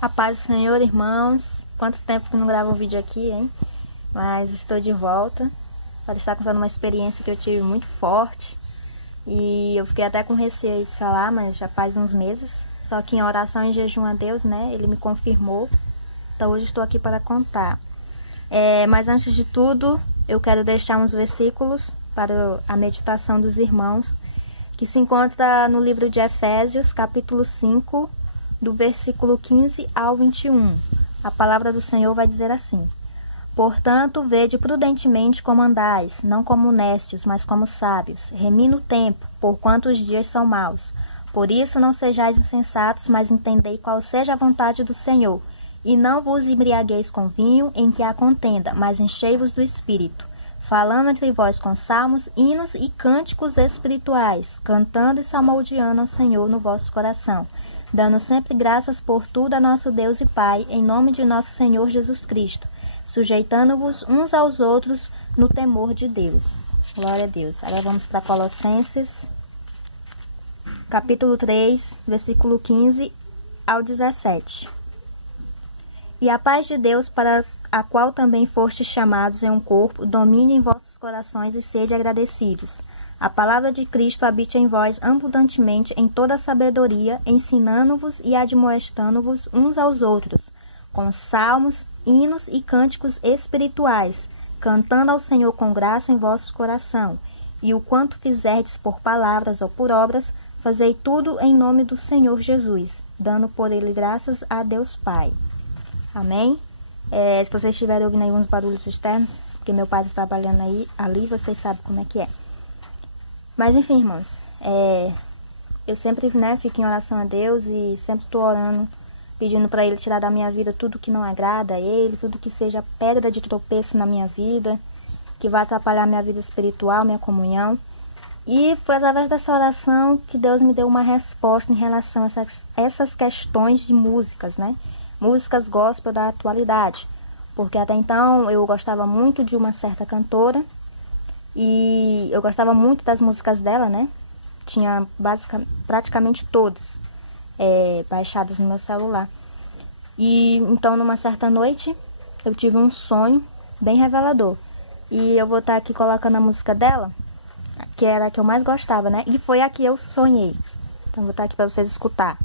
A paz do Senhor, irmãos. Quanto tempo que não gravo um vídeo aqui, hein? Mas estou de volta. Só estar contando uma experiência que eu tive muito forte. E eu fiquei até com receio de falar, mas já faz uns meses. Só que em oração e jejum a Deus, né? Ele me confirmou. Então hoje estou aqui para contar. Mas antes de tudo, eu quero deixar uns versículos para a meditação dos irmãos, que se encontra no livro de Efésios, capítulo 5, do versículo 15 ao 21. A palavra do Senhor vai dizer assim: Portanto, vede prudentemente como andais, não como necios, mas como sábios, remindo o tempo, porquanto os dias são maus. Por isso não sejais insensatos, mas entendei qual seja a vontade do Senhor. E não vos embriagueis com vinho, em que há contenda, mas enchei-vos do Espírito, falando entre vós com salmos, hinos e cânticos espirituais, cantando e salmodiando ao Senhor no vosso coração, dando sempre graças por tudo a nosso Deus e Pai, em nome de nosso Senhor Jesus Cristo, sujeitando-vos uns aos outros no temor de Deus. Glória a Deus. Agora vamos para Colossenses, capítulo 3, versículo 15 ao 17. E a paz de Deus, para a qual também fostes chamados em um corpo, domine em vossos corações e sede agradecidos. A palavra de Cristo habite em vós abundantemente em toda a sabedoria, ensinando-vos e admoestando-vos uns aos outros, com salmos, hinos e cânticos espirituais, cantando ao Senhor com graça em vosso coração. E o quanto fizerdes por palavras ou por obras, fazei tudo em nome do Senhor Jesus, dando por ele graças a Deus Pai. Amém? Se vocês estiverem ouvindo aí uns barulhos externos, porque meu pai está trabalhando ali, vocês sabem como é que é. Mas enfim, irmãos, eu sempre fico em oração a Deus e sempre estou orando, pedindo para Ele tirar da minha vida tudo que não agrada a Ele, tudo que seja pedra de tropeço na minha vida, que vai atrapalhar minha vida espiritual, minha comunhão. E foi através dessa oração que Deus me deu uma resposta em relação a essas questões de músicas, né? Músicas gospel da atualidade, porque até então eu gostava muito de uma certa cantora e eu gostava muito das músicas dela, né? Tinha praticamente todas baixadas no meu celular. E então numa certa noite eu tive um sonho bem revelador e eu vou estar aqui colocando a música dela, que era a que eu mais gostava, né? E foi a que eu sonhei. Então vou estar aqui para vocês escutar.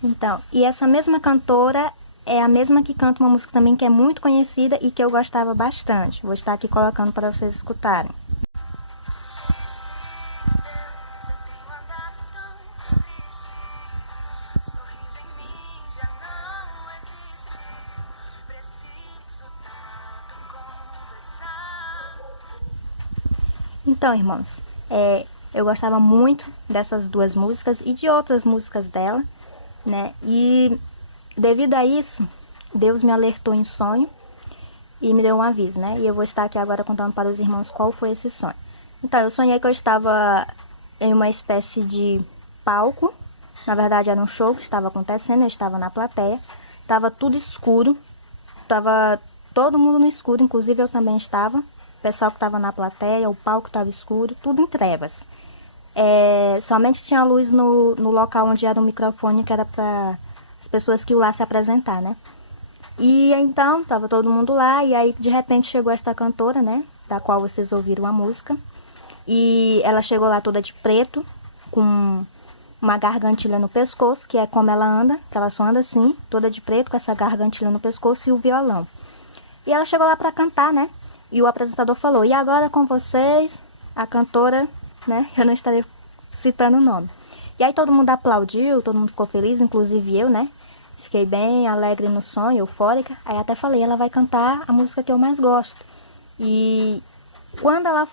Então, e essa mesma cantora é a mesma que canta uma música também que é muito conhecida e que eu gostava bastante. Vou estar aqui colocando para vocês escutarem. Então, irmãos, eu gostava muito dessas duas músicas e de outras músicas dela, né? E devido a isso, Deus me alertou em sonho e me deu um aviso, né? E eu vou estar aqui agora contando para os irmãos qual foi esse sonho. Então, eu sonhei que eu estava em uma espécie de palco. Na verdade, era um show que estava acontecendo, eu estava na plateia. Estava tudo escuro, estava todo mundo no escuro, inclusive eu também estava. O pessoal que estava na plateia, o palco estava escuro, tudo em trevas. Somente tinha luz no local onde era o microfone, que era para as pessoas que iam lá se apresentar, né? E então, estava todo mundo lá, e aí de repente chegou esta cantora, né? Da qual vocês ouviram a música. E ela chegou lá toda de preto, com uma gargantilha no pescoço, que é como ela anda, que ela só anda assim, toda de preto, com essa gargantilha no pescoço e o violão. E ela chegou lá para cantar, né? E o apresentador falou: e agora com vocês, a cantora, né? Eu não estarei citando o nome. E aí todo mundo aplaudiu, todo mundo ficou feliz, inclusive eu, né? Fiquei bem alegre no sonho, eufórica. Aí até falei: ela vai cantar a música que eu mais gosto. E quando ela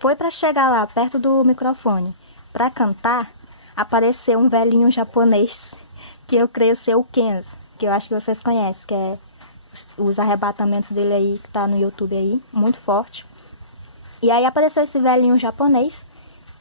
foi para chegar lá, perto do microfone, para cantar, apareceu um velhinho japonês, que eu creio ser o Kenzo, que eu acho que vocês conhecem, que é os arrebatamentos dele aí, que tá no YouTube aí, muito forte. E aí apareceu esse velhinho japonês,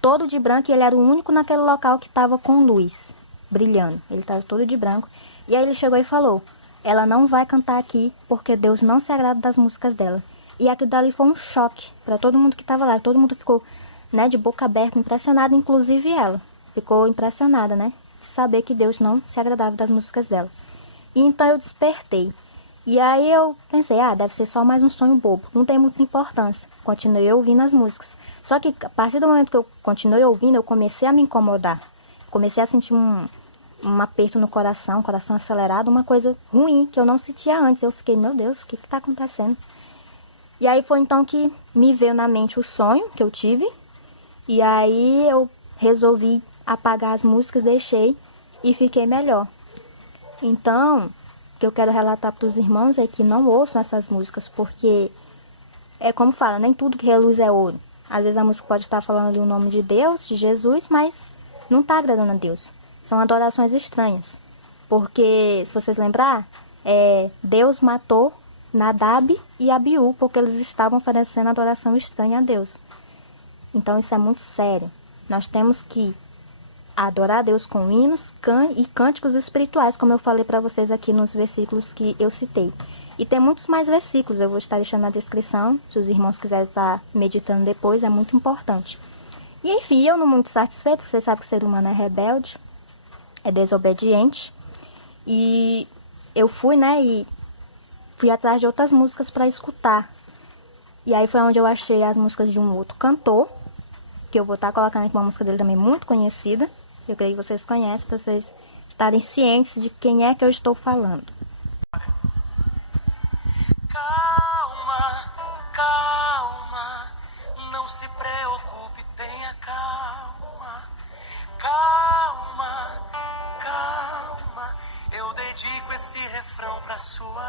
todo de branco, e ele era o único naquele local que tava com luz, brilhando. Ele tava todo de branco. E aí ele chegou e falou, ela não vai cantar aqui, porque Deus não se agrada das músicas dela. E aquilo dali foi um choque para todo mundo que tava lá. Todo mundo ficou, né, de boca aberta, impressionada, inclusive ela. Ficou impressionada, né, de saber que Deus não se agradava das músicas dela. E então eu despertei. E aí eu pensei, deve ser só mais um sonho bobo, não tem muita importância. Continuei ouvindo as músicas. Só que a partir do momento que eu continuei ouvindo, eu comecei a me incomodar. Comecei a sentir um aperto no coração, coração acelerado, uma coisa ruim que eu não sentia antes. Eu fiquei, meu Deus, o que está acontecendo? E aí foi então que me veio na mente o sonho que eu tive. E aí eu resolvi apagar as músicas, deixei e fiquei melhor. Então, o que eu quero relatar para os irmãos é que não ouçam essas músicas, porque é como fala, nem tudo que reluz é ouro. Às vezes a música pode estar falando ali o nome de Deus, de Jesus, mas não está agradando a Deus. São adorações estranhas. Porque, se vocês lembrar, Deus matou Nadab e Abiú, porque eles estavam oferecendo adoração estranha a Deus. Então isso é muito sério. Nós temos que adorar a Deus com hinos e cânticos espirituais, como eu falei para vocês aqui nos versículos que eu citei. E tem muitos mais versículos, eu vou estar deixando na descrição, se os irmãos quiserem estar meditando depois, é muito importante. E enfim, eu não muito satisfeito, você sabe que o ser humano é rebelde, é desobediente, e eu fui, e fui atrás de outras músicas para escutar. E aí foi onde eu achei as músicas de um outro cantor, que eu vou estar colocando aqui uma música dele também muito conhecida. Eu creio que vocês conhecem, para vocês estarem cientes de quem é que eu estou falando. Calma, calma, não se preocupe, tenha calma. Calma, calma, eu dedico esse refrão pra sua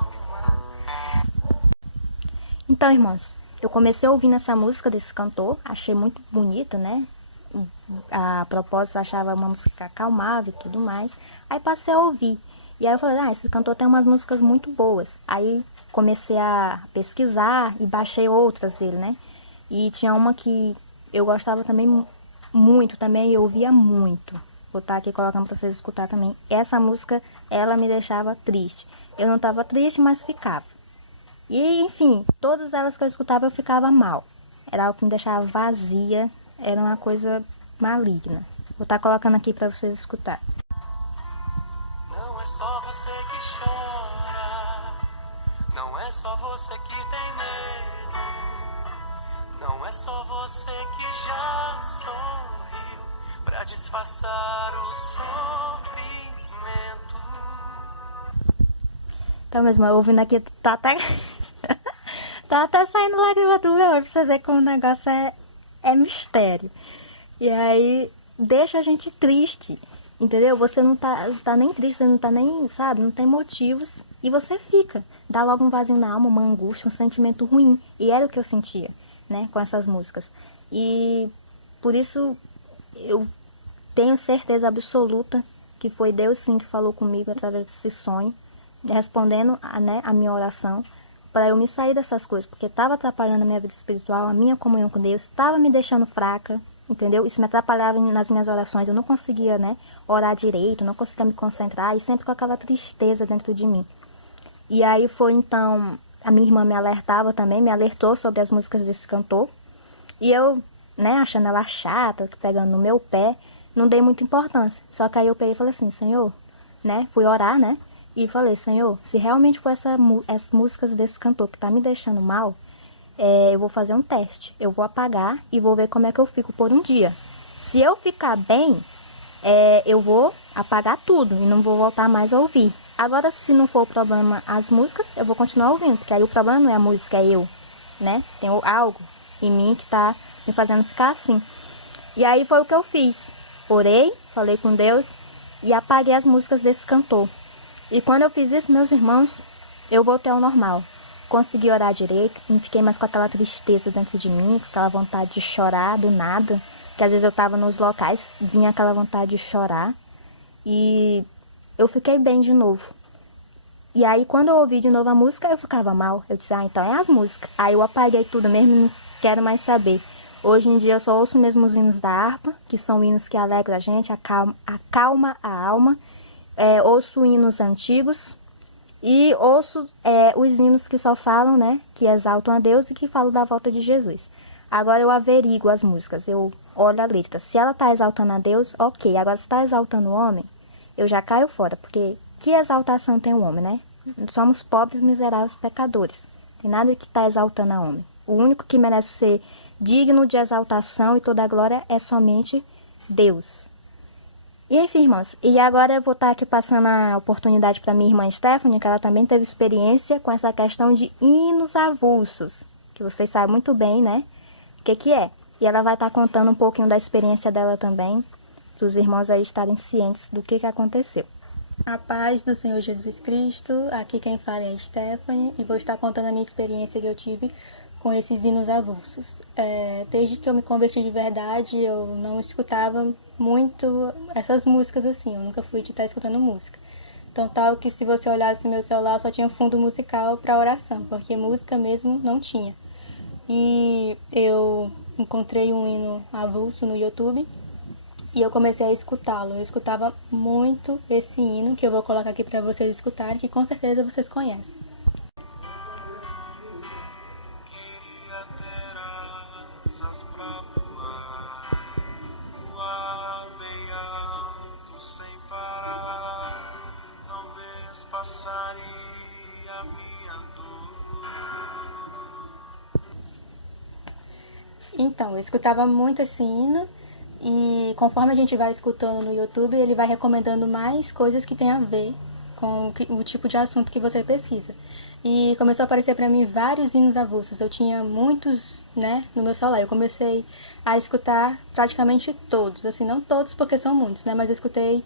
alma. Então, irmãos, eu comecei ouvindo essa música desse cantor, achei muito bonita, né? A propósito, achava uma música que acalmava e tudo mais. Aí passei a ouvir. E aí eu falei, esse cantor tem umas músicas muito boas. Aí comecei a pesquisar e baixei outras dele, né? E tinha uma que eu gostava também muito, também eu ouvia muito. Vou estar aqui colocando pra vocês escutar também. Essa música, ela me deixava triste. Eu não estava triste, mas ficava. E, enfim, todas elas que eu escutava eu ficava mal. Era algo que me deixava vazia, era uma coisa maligna. Vou estar colocando aqui para vocês escutar. Não é só você que chora, não é só você que tem medo, não é só você que já sorriu pra disfarçar o sofrimento. Então, mesmo, eu ouvindo aqui, tá até tá até saindo lágrima do meu olho, pra vocês verem como o negócio é mistério. E aí, deixa a gente triste, entendeu? Você não tá nem triste, você não tá nem, sabe, não tem motivos. E você fica, dá logo um vazio na alma, uma angústia, um sentimento ruim. E era o que eu sentia, né, com essas músicas. E por isso, eu tenho certeza absoluta que foi Deus sim que falou comigo através desse sonho, respondendo a minha oração, para eu me sair dessas coisas, porque estava atrapalhando a minha vida espiritual, a minha comunhão com Deus, estava me deixando fraca, entendeu? Isso me atrapalhava nas minhas orações, eu não conseguia, orar direito, não conseguia me concentrar, e sempre com aquela tristeza dentro de mim. E aí foi então, a minha irmã me alertava também, me alertou sobre as músicas desse cantor, e eu, achando ela chata, pegando no meu pé, não dei muita importância. Só que aí eu peguei e falei assim, Senhor, fui orar, e falei, Senhor, se realmente for as músicas desse cantor que tá me deixando mal, eu vou fazer um teste. Eu vou apagar e vou ver como é que eu fico por um dia. Se eu ficar bem, eu vou apagar tudo e não vou voltar mais a ouvir. Agora, se não for o problema as músicas, eu vou continuar ouvindo, porque aí o problema não é a música, é eu, Tem algo em mim que tá me fazendo ficar assim. E aí foi o que eu fiz. Orei, falei com Deus e apaguei as músicas desse cantor. E quando eu fiz isso, meus irmãos, eu voltei ao normal. Consegui orar direito, não fiquei mais com aquela tristeza dentro de mim, com aquela vontade de chorar do nada. Que às vezes eu estava nos locais, vinha aquela vontade de chorar. E eu fiquei bem de novo. E aí, quando eu ouvi de novo a música, eu ficava mal. Eu disse, então é as músicas. Aí eu apaguei tudo mesmo, não quero mais saber. Hoje em dia eu só ouço mesmo os hinos da harpa, que são hinos que alegram a gente, acalma a alma. Ouço hinos antigos e ouço os hinos que só falam, né, que exaltam a Deus e que falam da volta de Jesus. Agora eu averigo as músicas, eu olho a letra. Se ela está exaltando a Deus, ok. Agora se está exaltando o homem, eu já caio fora, porque que exaltação tem o homem, né? Somos pobres, miseráveis, pecadores. Tem nada que está exaltando a homem. O único que merece ser digno de exaltação e toda a glória é somente Deus. E enfim, irmãos, e agora eu vou estar aqui passando a oportunidade para minha irmã Stephanie, que ela também teve experiência com essa questão de hinos avulsos, que vocês sabem muito bem, né? O que é. E ela vai estar contando um pouquinho da experiência dela também, para os irmãos aí estarem cientes do que aconteceu. A paz do Senhor Jesus Cristo, aqui quem fala é a Stephanie e vou estar contando a minha experiência que eu tive com esses hinos avulsos. Desde que eu me converti de verdade, eu não escutava muito essas músicas assim, eu nunca fui de estar escutando música. Então, tal que se você olhasse meu celular, só tinha fundo musical para oração, porque música mesmo não tinha. E eu encontrei um hino avulso no YouTube e eu comecei a escutá-lo. Eu escutava muito esse hino, que eu vou colocar aqui para vocês escutarem, que com certeza vocês conhecem. Queria ter asas pra voar, voar bem alto sem parar, talvez passaria a minha dor. Então, eu escutava muito esse hino e conforme a gente vai escutando no YouTube, ele vai recomendando mais coisas que tem a ver com o tipo de assunto que você pesquisa. E começou a aparecer para mim vários hinos avulsos. Eu tinha muitos, né, no meu celular. Eu comecei a escutar praticamente todos, assim, não todos porque são muitos, né, mas eu escutei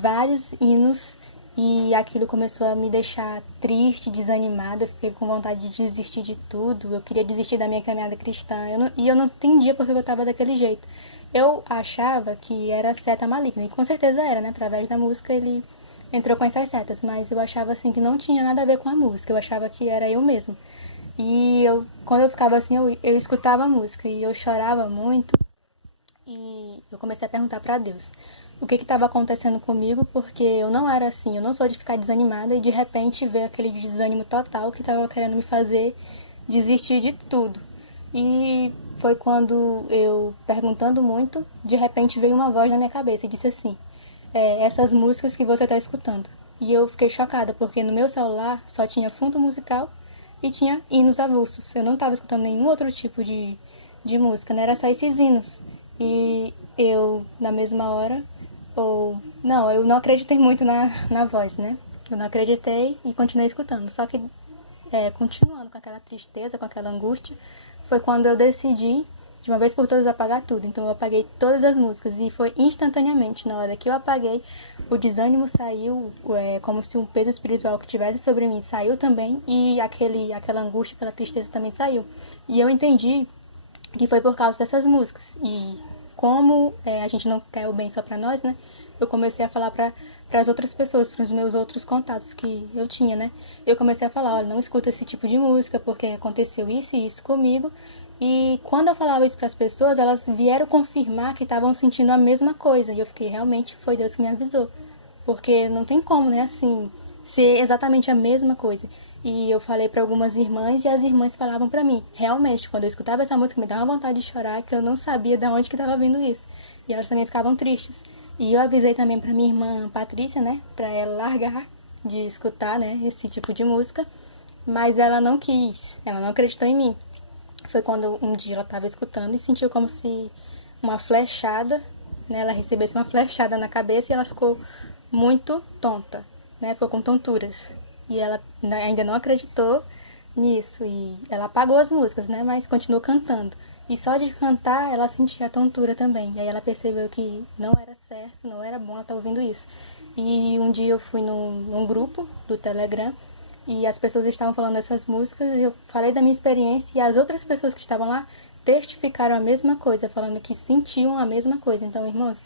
vários hinos e aquilo começou a me deixar triste, desanimada. Eu fiquei com vontade de desistir de tudo. Eu queria desistir da minha caminhada cristã. Eu não entendia porque eu estava daquele jeito. Eu achava que era seta maligna, e com certeza era, né? Através da música ele entrou com essas setas, mas eu achava assim que não tinha nada a ver com a música, eu achava que era eu mesmo. E quando eu ficava assim, eu escutava a música e eu chorava muito e eu comecei a perguntar para Deus o que estava acontecendo comigo, porque eu não era assim, eu não sou de ficar desanimada e de repente ver aquele desânimo total que estava querendo me fazer desistir de tudo. E foi quando eu, perguntando muito, de repente veio uma voz na minha cabeça e disse assim, essas músicas que você está escutando. E eu fiquei chocada, porque no meu celular só tinha fundo musical e tinha hinos avulsos. Eu não estava escutando nenhum outro tipo de música, né? Era só esses hinos. E eu, na mesma hora, eu não acreditei muito na voz, né? Eu não acreditei e continuei escutando. Só que, continuando com aquela tristeza, com aquela angústia, foi quando eu decidi, de uma vez por todas, apagar tudo. Então eu apaguei todas as músicas e foi instantaneamente. Na hora que eu apaguei, o desânimo saiu, como se um peso espiritual que tivesse sobre mim saiu também e aquela angústia, aquela tristeza também saiu. E eu entendi que foi por causa dessas músicas. E como a gente não quer o bem só pra nós, né? Eu comecei a falar para as outras pessoas, para os meus outros contatos que eu tinha, né? Eu comecei a falar, olha, não escuta esse tipo de música porque aconteceu isso e isso comigo. E quando eu falava isso para as pessoas, elas vieram confirmar que estavam sentindo a mesma coisa. E eu fiquei, realmente, foi Deus que me avisou. Porque não tem como, né, assim, ser exatamente a mesma coisa. E eu falei para algumas irmãs e as irmãs falavam para mim, realmente, quando eu escutava essa música, me dava vontade de chorar, que eu não sabia de onde que estava vindo isso. E elas também ficavam tristes. E eu avisei também para minha irmã Patrícia, né, para ela largar de escutar, né, esse tipo de música. Mas ela não quis, ela não acreditou em mim. Foi quando um dia ela estava escutando e sentiu como se uma flechada, né, ela recebesse uma flechada na cabeça e ela ficou muito tonta, né, ficou com tonturas. E ela ainda não acreditou nisso e ela apagou as músicas, né, mas continuou cantando. E só de cantar ela sentia a tontura também. E aí ela percebeu que não era certo, não era bom ela estar ouvindo isso. E um dia eu fui num grupo do Telegram e as pessoas estavam falando dessas músicas e eu falei da minha experiência e as outras pessoas que estavam lá testificaram a mesma coisa, falando que sentiam a mesma coisa. Então, irmãos,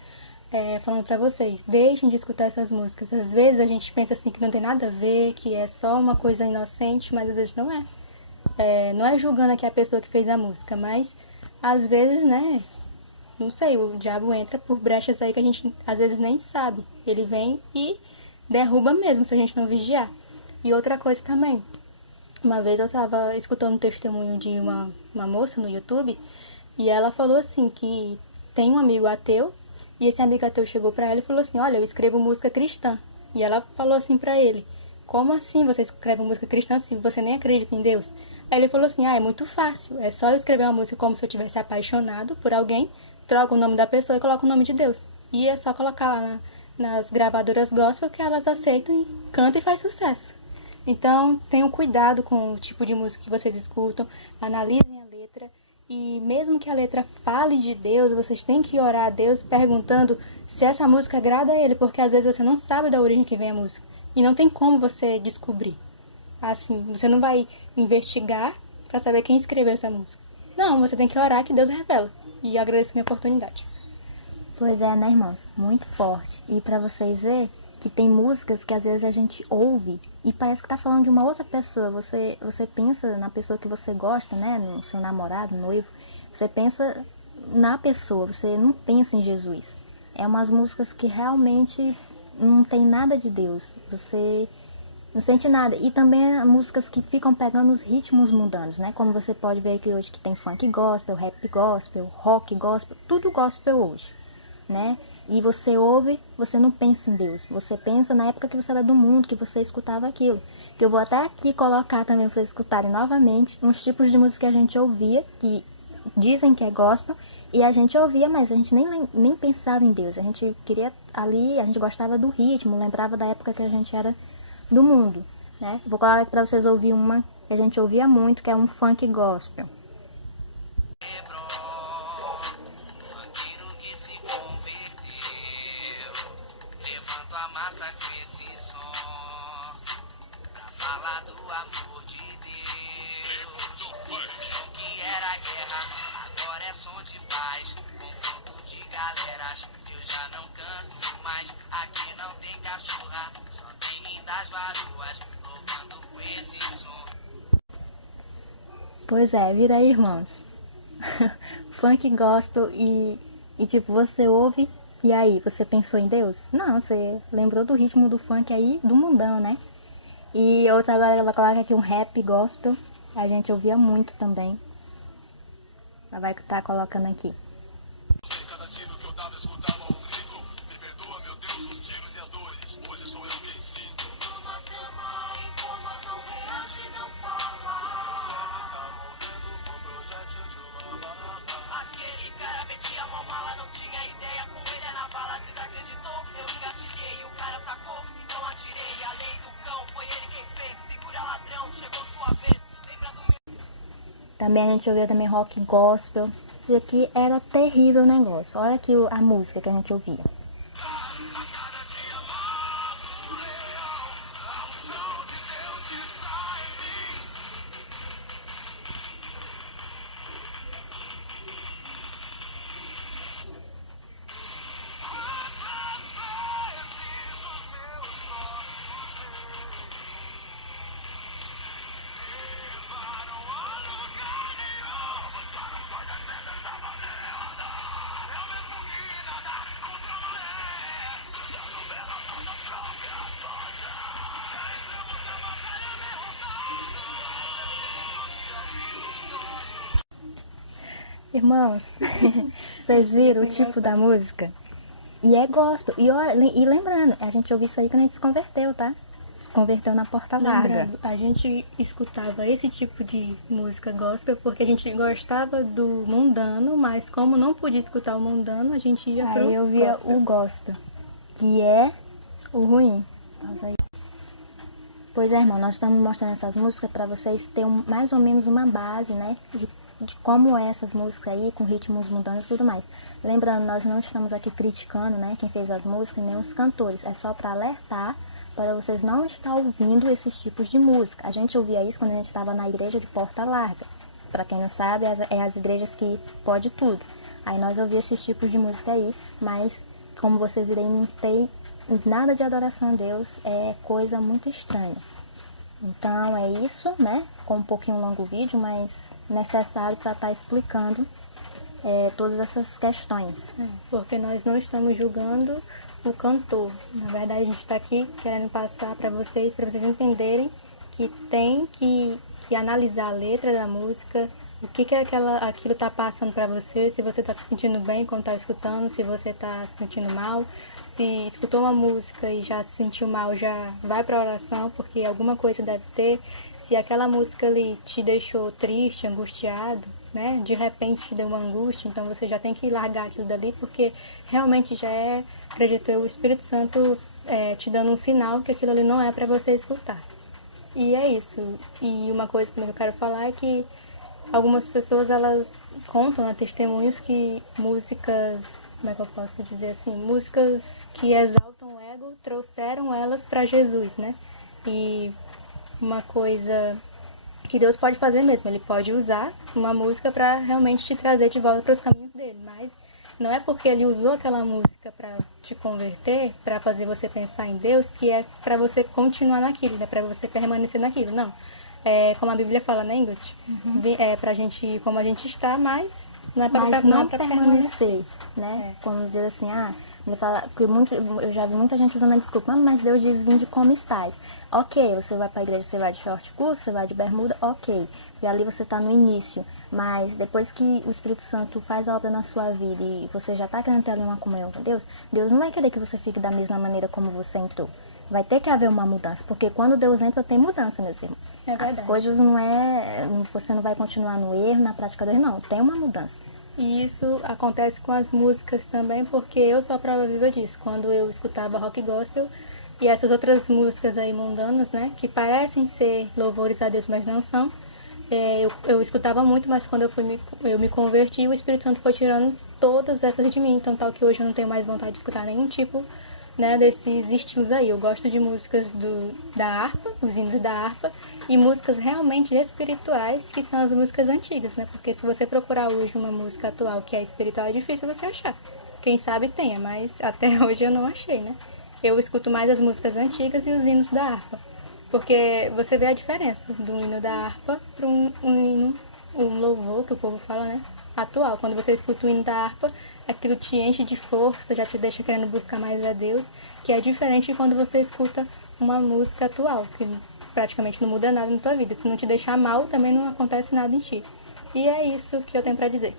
falando pra vocês, deixem de escutar essas músicas. Às vezes a gente pensa assim que não tem nada a ver, que é só uma coisa inocente, mas às vezes não é. Não é julgando aqui a pessoa que fez a música, mas às vezes, né, não sei, o diabo entra por brechas aí que a gente às vezes nem sabe. Ele vem e derruba mesmo se a gente não vigiar. E outra coisa também, uma vez eu estava escutando um testemunho de uma moça no YouTube e ela falou assim que tem um amigo ateu e esse amigo ateu chegou pra ela e falou assim, olha, eu escrevo música cristã. E ela falou assim pra ele, como assim você escreve música cristã se você nem acredita em Deus? Aí ele falou assim, é muito fácil, é só eu escrever uma música como se eu tivesse apaixonado por alguém, troco o nome da pessoa e coloco o nome de Deus. E é só colocar lá nas gravadoras gospel que elas aceitam e canta e faz sucesso. Então, tenham cuidado com o tipo de música que vocês escutam, analisem a letra e mesmo que a letra fale de Deus, vocês têm que orar a Deus perguntando se essa música agrada a Ele, porque às vezes você não sabe da origem que vem a música e não tem como você descobrir. Assim, você não vai investigar para saber quem escreveu essa música. Não, você tem que orar que Deus revela. E eu agradeço a minha oportunidade. Pois é, né, irmãos? Muito forte. E pra vocês verem que tem músicas que às vezes a gente ouve e parece que tá falando de uma outra pessoa. Você pensa na pessoa que você gosta, né? No seu namorado, noivo. Você pensa na pessoa, você não pensa em Jesus. É umas músicas que realmente não tem nada de Deus. Você não sente nada. E também músicas que ficam pegando os ritmos mundanos, né? Como você pode ver aqui hoje que tem funk gospel, rap gospel, rock gospel, tudo gospel hoje, né? E você ouve, você não pensa em Deus. Você pensa na época que você era do mundo, que você escutava aquilo. Que eu vou até aqui colocar também pra vocês escutarem novamente uns tipos de música que a gente ouvia, que dizem que é gospel, e a gente ouvia, mas a gente nem pensava em Deus. A gente queria ali, a gente gostava do ritmo, lembrava da época que a gente era do mundo, né? Vou colocar aqui pra vocês ouvir uma que a gente ouvia muito, que é um funk gospel. A massa com esse som pra falar do amor de Deus. Som que era guerra, agora é som de paz. Confronto de galeras, eu já não canto mais. Aqui não tem cachorra, só tem das varoas. Louvando com esse som. Pois é, vira aí, irmãos. Funk gospel e tipo, você ouve. E aí, você pensou em Deus? Não, você lembrou do ritmo do funk aí, do mundão, né? E outra agora, ela coloca aqui um rap gospel. A gente ouvia muito também. Ela vai estar colocando aqui. Cada tiro que eu dava, escutava um grito. Me perdoa, meu Deus, os tiros e as dores. Hoje sou eu quem sinto. Toma cama, em coma, não reage, não fala. Os olhos tá morrendo com o projétil de uma bala. Aquele cara metia uma mala, não tinha ideia. Com ele na bala, desacreditou. Eu engatilhei, o cara sacou, então atirei. A lei do cão, foi ele quem fez. Segura ladrão, chegou sua vez. Lembra do meu... Também a gente ouvia também rock gospel. E aqui era terrível o negócio. Olha aqui a música que a gente ouvia. Irmãos, vocês viram o tipo da música? E é gospel. E lembrando, a gente ouviu isso aí quando a gente se converteu, tá? Se converteu na Porta Larga. Lembrando, a gente escutava esse tipo de música gospel porque a gente gostava do mundano, mas como não podia escutar o mundano, a gente ia pro Aí eu via gospel. o gospel, que é o ruim. Pausa aí. Pois é, irmão, nós estamos mostrando essas músicas para vocês terem mais ou menos uma base, né? De como é essas músicas aí, com ritmos mundanos e tudo mais. Lembrando, nós não estamos aqui criticando, né, quem fez as músicas, nem os cantores. É só para alertar, para vocês não estar ouvindo esses tipos de música. A gente ouvia isso quando a gente estava na igreja de Porta Larga. Para quem não sabe, é as igrejas que pode tudo. Aí nós ouvíamos esses tipos de música aí, mas como vocês irem, não tem nada de adoração a Deus, é coisa muito estranha. Então é isso, né? Ficou um pouquinho longo o vídeo, mas necessário para estar explicando todas essas questões. Porque nós não estamos julgando o cantor. Na verdade, a gente está aqui querendo passar para vocês entenderem que tem que analisar a letra da música, o que aquilo está passando para você, se você está se sentindo bem quando está escutando, se você está se sentindo mal. Se escutou uma música e já se sentiu mal, já vai para a oração, porque alguma coisa deve ter. Se aquela música ali te deixou triste, angustiado, né? De repente te deu uma angústia, então você já tem que largar aquilo dali, porque realmente já acredito eu, o Espírito Santo te dando um sinal que aquilo ali não é para você escutar. E é isso. E uma coisa também que eu quero falar é que algumas pessoas, elas contam, né, testemunhos que músicas, como é que eu posso dizer assim, músicas que exaltam o ego trouxeram elas para Jesus, né? E uma coisa que Deus pode fazer mesmo, Ele pode usar uma música para realmente te trazer de volta para os caminhos dele, mas não é porque Ele usou aquela música para te converter, para fazer você pensar em Deus, que é para você continuar naquilo, né? Para você permanecer naquilo, não. Como a Bíblia fala, né, Ingrid? É pra gente ir como a gente está, mas não é para não permanecer, né? Como dizer assim, ele fala que eu já vi muita gente usando a desculpa, mas Deus diz, vinde como estás. Ok, você vai para a igreja, você vai de short curso, você vai de bermuda, ok. E ali você está no início, mas depois que o Espírito Santo faz a obra na sua vida e você já está querendo ter ali uma comunhão com Deus, Deus não vai querer que você fique da mesma maneira como você entrou. Vai ter que haver uma mudança, porque quando Deus entra, tem mudança, meus irmãos. É verdade. As coisas você não vai continuar no erro, na prática do erro, não. Tem uma mudança. E isso acontece com as músicas também, porque eu sou a prova viva disso. Quando eu escutava rock gospel e essas outras músicas aí mundanas, né, que parecem ser louvores a Deus, mas não são, eu escutava muito, mas quando eu me converti, o Espírito Santo foi tirando todas essas de mim. Então, tal que hoje eu não tenho mais vontade de escutar nenhum tipo, né, desses estilos aí. Eu gosto de músicas da harpa, os hinos da harpa, e músicas realmente espirituais, que são as músicas antigas, né? Porque se você procurar hoje uma música atual que é espiritual, é difícil você achar. Quem sabe tenha, mas até hoje eu não achei, né? Eu escuto mais as músicas antigas e os hinos da harpa, porque você vê a diferença do hino da harpa para um hino, um louvor, que o povo fala, né? Atual. Quando você escuta o hino da harpa, aquilo te enche de força, já te deixa querendo buscar mais a Deus, que é diferente de quando você escuta uma música atual, que praticamente não muda nada na tua vida. Se não te deixar mal, também não acontece nada em ti. E é isso que eu tenho para dizer.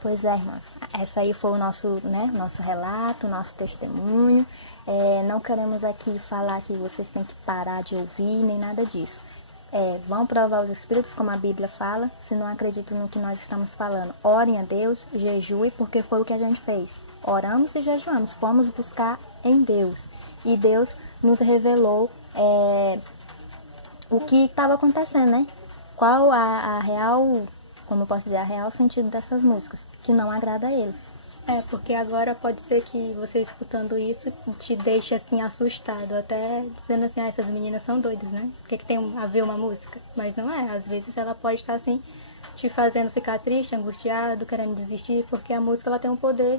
Pois é, irmãos. Essa aí foi o nosso relato, nosso testemunho. Não queremos aqui falar que vocês têm que parar de ouvir, nem nada disso. Vão provar os Espíritos, como a Bíblia fala. Se não acreditam no que nós estamos falando, orem a Deus, jejue, porque foi o que a gente fez. Oramos e jejuamos, fomos buscar em Deus. E Deus nos revelou o que estava acontecendo, né? Qual a real, como eu posso dizer, a real sentido dessas músicas, que não agrada a Ele. Porque agora pode ser que você escutando isso te deixe assim assustado, até dizendo assim, essas meninas são doidas, né? O que tem a ver uma música? Mas não é, às vezes ela pode estar assim, te fazendo ficar triste, angustiado, querendo desistir, porque a música ela tem um poder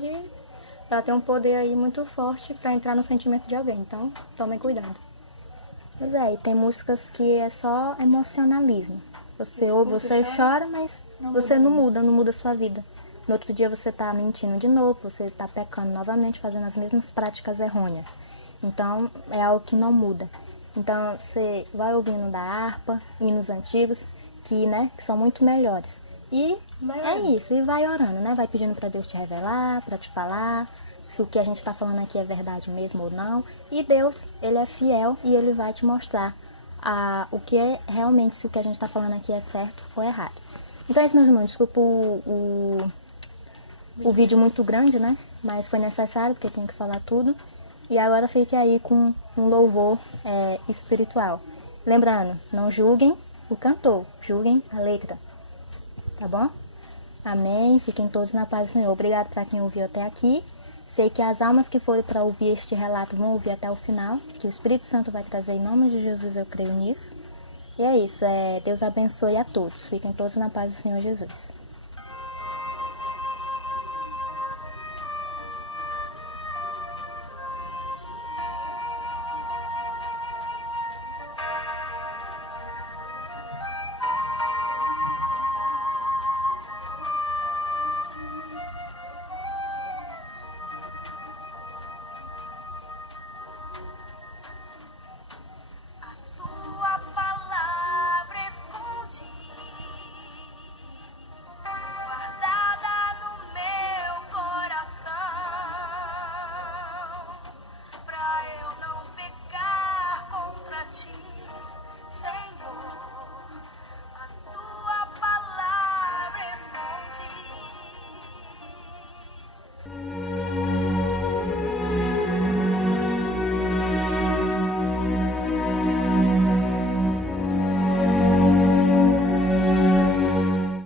aí muito forte para entrar no sentimento de alguém, então tomem cuidado. Pois é, e tem músicas que é só emocionalismo. Você ouve, você chora, mas você não muda a sua vida. No outro dia você está mentindo de novo, você está pecando novamente, fazendo as mesmas práticas errôneas. Então, é algo que não muda. Então, você vai ouvindo da harpa, hinos antigos, que são muito melhores. E é isso, e vai orando, né? Vai pedindo para Deus te revelar, para te falar, se o que a gente está falando aqui é verdade mesmo ou não. E Deus, Ele é fiel e Ele vai te mostrar o que é realmente, se o que a gente está falando aqui é certo ou errado. Então é isso, meus irmãos. Desculpa o vídeo muito grande, né? Mas foi necessário, porque eu tenho que falar tudo. E agora fique aí com um louvor espiritual. Lembrando, não julguem o cantor, julguem a letra. Tá bom? Amém. Fiquem todos na paz do Senhor. Obrigado para quem ouviu até aqui. Sei que as almas que forem para ouvir este relato vão ouvir até o final. Que o Espírito Santo vai trazer em nome de Jesus, eu creio nisso. E é isso. Deus abençoe a todos. Fiquem todos na paz do Senhor Jesus. Tchau.